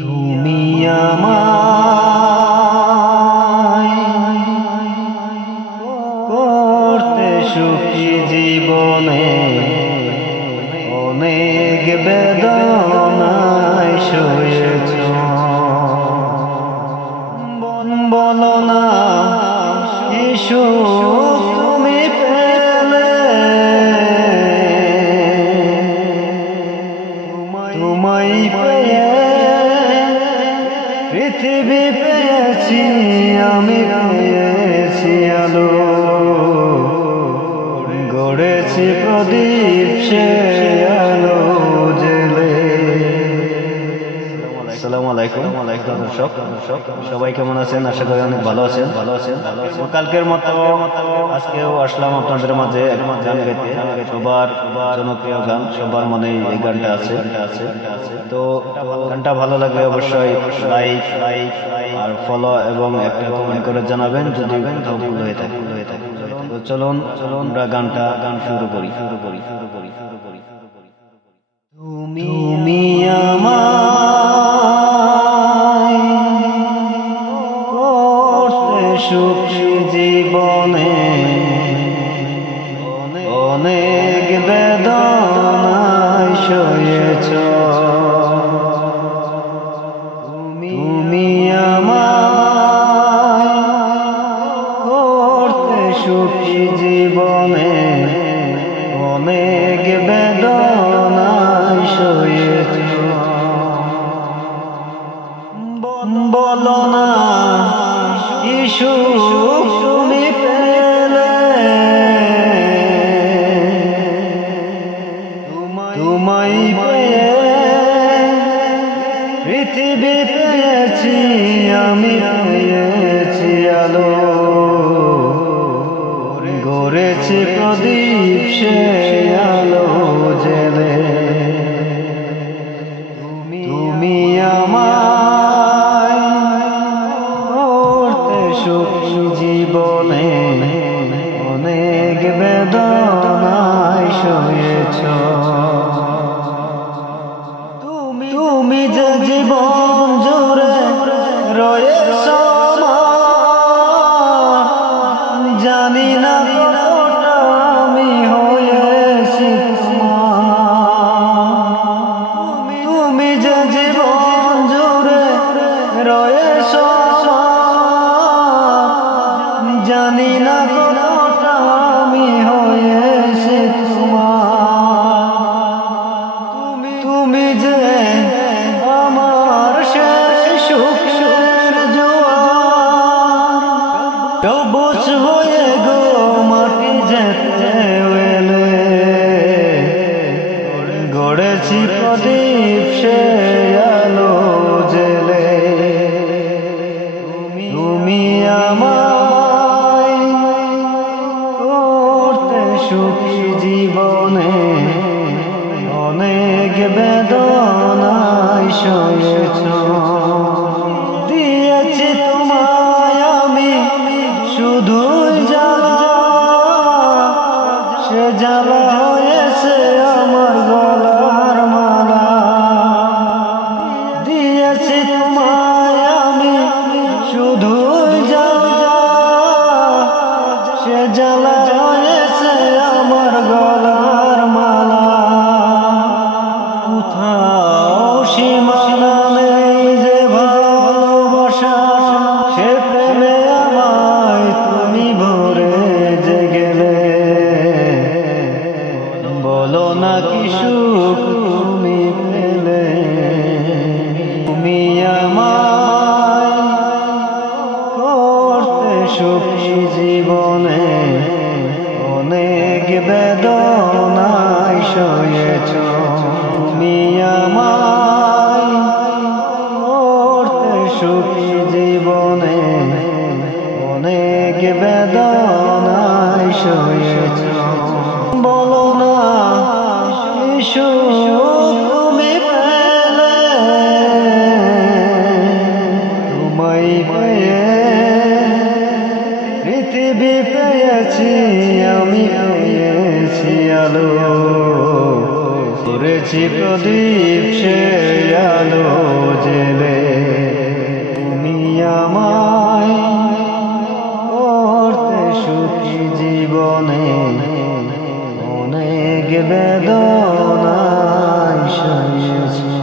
তুমি আমায় করতে সুখী জীবনে অনেক বেদনায় সয়েছ। বলো না এসো তুমি পেলে তোমায় পেয়ে পৃথিবী পেয়েছি, আমি পেয়েছি আলো, গড়েছি প্রদীপ সে আলো জেলে। আসসালামু আলাইকুম দর্শক, সবাই কেমন আছেন? আশা করি অনেক ভালো আছেন। কালকের মতো আজকেও আসলাম আপনাদের মাঝে গান গাইতে। সবার জনপ্রিয় গান, সবার মনে এই গানটা আছে। তো গানটা ভালো লাগলে অবশ্যই লাইক আর ফলো এবং একটা কমেন্ট করে জানাবেন যদি ভুল হয়ে থাকে। তো চলুন আমরা গান শুরু করি। তুমি আমায় করতে সুখী জীবনে অনেক বেদনায় সয়েছ। তুমি আমায় করতে সুখী জীবনে অনেক বেদনায় সয়েছ। বলো না ইসু তুমি পেলে তোমায় পেয়ে পৃথিবী পেয়েছি, আমি পেয়েছি আলো, গড়েছি প্রদীপ সে আলো জেলে। তুমি আমায় করতে সুখী জীবনে অনেক বেদনায় সয়েছ। তুমি যে জীবন জুড়ে রয়েছ জানি না কতটা আমি হয়েছি তোমার। তুমি যে জীবন জুড়ে রয়েছ জানি না কতটা আমি হয়েছি তোমার। তুমি যে আমার সেই সুখের জোয়ার, সবুজ হয়ে গো মাটি যেতে এলে, গড়েছি প্রদীপ সে আলো জেলে। তুমি আমায় করতে সুখী জীবনে অনেক বেদনায় সয়েছ। দিয়েছি তোমায় আমি শুধুই জ্বালা, সে জ্বালা হয়েছে আমার গলার মালা। দিয়েছি তোমায় আমি শুধুই জ্বালা, সে জ্বালা হয়েছে আমার গলার মালা। কোথাও সীমানা নেই যে ভালোবাসা, সে প্রেমে আমায় তুমি ভরে যে গেলে। বলো না কি সুখ তুমি পেলে। তুমি আমায় করতে সুখী জীবনে অনেক বেদনায় সয়েছ। তুমি আমায় করতে সুখী জীবনে অনেক বেদনায় সয়েছ। বলো না ইসু তুমি পেলে তোমায় পেয়ে পৃথিবী পেয়েছি, আমি পেয়েছি আলো, করেছি প্রদীপ সে আলো জেলে। আমায় করতে সুখী জীবনে অনেক বেদনায় সয়েছি